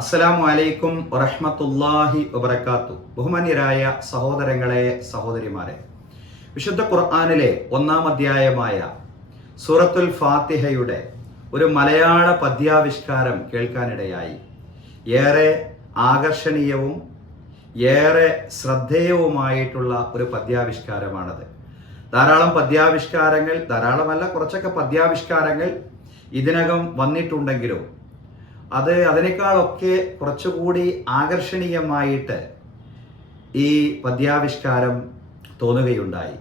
അസ്സലാമു അലൈക്കും വറഹ്മത്തുള്ളാഹി വബർക്കാത്തു ബഹുമാന്യരായ സഹോദരങ്ങളെ സഹോദരിമാരെ വിശുദ്ധ ഖുർആാനിലെ ഒന്നാം അധ്യായമായ സൂറത്തുൽ ഫാത്തിഹയുടെ ഒരു മലയാള പദ്യാവിഷ്കാരം കേൾക്കാനിടയായി. ഏറെ ആകർഷണീയവും ഏറെ ശ്രദ്ധേയവുമായിട്ടുള്ള ഒരു പദ്യാവിഷ്കാരമാണത്. ധാരാളം പദ്യാവിഷ്കാരങ്ങൾ ധാരാളമല്ല കുറച്ചൊക്കെ പദ്യാവിഷ്കാരങ്ങൾ ഇതിനകം വന്നിട്ടുണ്ടെങ്കിലും അത് അതിനേക്കാളൊക്കെ കുറച്ചുകൂടി ആകർഷണീയമായിട്ട് ഈ പദ്യാവിഷ്കാരം തോന്നുകയുണ്ടായി.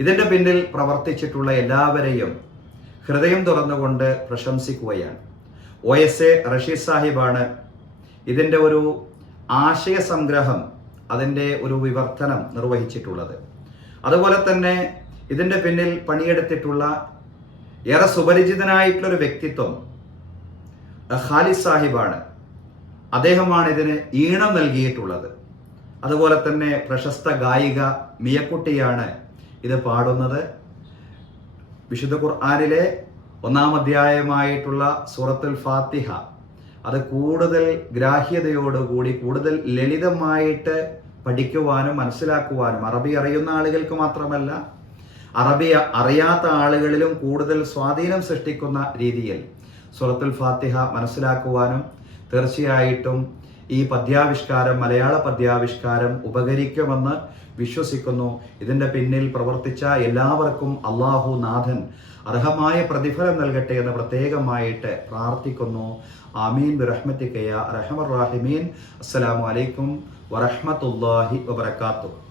ഇതിന്റെ പിന്നിൽ പ്രവർത്തിച്ചിട്ടുള്ള എല്ലാവരെയും ഹൃദയം തുറന്നുകൊണ്ട് പ്രശംസിക്കുകയാണ്. ഒ എസ് എ റഷീദ് സാഹിബാണ്. ഇതിന്റെ ഒരു ആശയ സംഗ്രഹം അതിന്റെ ഒരു വിവർത്തനം നിർവഹിച്ചിട്ടുള്ളത്. അതുപോലെ തന്നെ ഇതിന്റെ പിന്നിൽ പണിയെടുത്തിട്ടുള്ള ഏറെ സുപരിചിതനായിട്ടുള്ളൊരു വ്യക്തിത്വം ഖാലിദ് സാഹിബാണ്. അദ്ദേഹമാണ് ഇതിന് ഈണം നൽകിയിട്ടുള്ളത്. അതുപോലെ തന്നെ പ്രശസ്ത ഗായിക മിയക്കുട്ടിയാണ് ഇത് പാടുന്നത്. വിശുദ്ധ ഖുർആാനിലെ ഒന്നാം അധ്യായമായിട്ടുള്ള സൂറത്തുൽ ഫാത്തിഹ. അത് കൂടുതൽ ഗ്രാഹ്യതയോടുകൂടി കൂടുതൽ ലളിതമായിട്ട് പഠിക്കുവാനും മനസ്സിലാക്കുവാനും അറബി അറിയുന്ന ആളുകൾക്ക് മാത്രമല്ല അറബി അറിയാത്ത ആളുകളിലും കൂടുതൽ സ്വാധീനം സൃഷ്ടിക്കുന്ന രീതിയിൽ സൂറത്തുൽ ഫാത്തിഹ മനസ്സിലാക്കുവാനും തീർച്ചയായിട്ടും ഈ പദ്യാവിഷ്കാരം മലയാള പദ്യാവിഷ്കാരം ഉപകരിക്കുമെന്ന് വിശ്വസിക്കുന്നു. ഇതിന്റെ പിന്നിൽ പ്രവർത്തിച്ച എല്ലാവർക്കും അള്ളാഹു നാഥൻ അർഹമായ പ്രതിഫലം നൽകട്ടെ എന്ന് പ്രത്യേകമായിട്ട് പ്രാർത്ഥിക്കുന്നു. ആമീൻ. ബിറഹ്മത്തിക്കയ റഹമർ റാഹിമീൻ. അസ്സലാമു അലൈക്കും വറഹ്മത്തുള്ളാഹി വബറകാതുഹു.